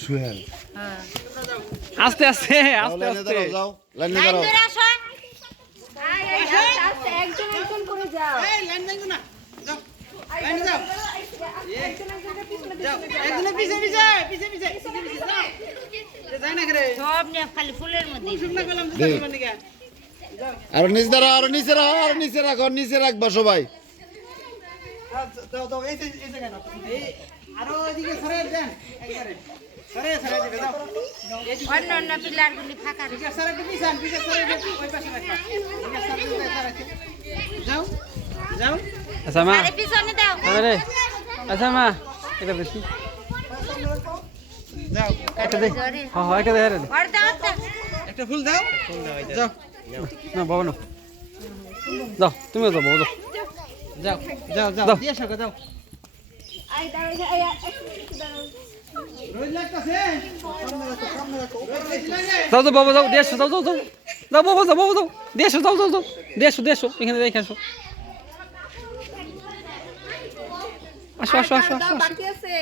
সুহেল আস্তে আস্তে আস্তে আস্তে যাও লাইনে দাঁড়াও একজন একজন করে যাও এই লাইন দেখো না যাও লাইনে যাও যাও একজনে পিছে পিছে পিছে পিছে যাও যাই না করে সব নিয়ে খালি ফুলের মধ্যে শুননা পেলাম তো যাবেন নাকি আর নিচে দাঁড়াও আর নিচে রাখো আর নিচে রাখো নিচে রাখবা সবাই দাও দাও এই জায়গা দাও এই আরো এদিকে সরে দেন একবারে সরে সরে দিবে দাও অন্য অন্য পিলারগুলি ফাঁকা পিছে সরে পিছান পিছে সরে ওই পাশে রাখবা পিছে সরে যাও যাও আচ্ছা মা আরে পিছনে দাও আরে আচ্ছা মা এটা বেশি যাও একটা দে হ্যাঁ হ্যাঁ একটা দে রে আর দাও তো একটা ফুল দাও যাও না বাবা না যাও তুমিও যাও বাবা যাও যাও যাও যাও দাও। দিয়ে সরো যাও আই দাও রোজ লাগতাছে সামনে রাখো যাও যাও বাবা যাও দেড়শো যাও যাও যাও যাও বাবা যাও দেড়শো যাও যাও যাও দেড়শো এখানে দেখে আসো আসো আসো আসো আসো বাকি আছে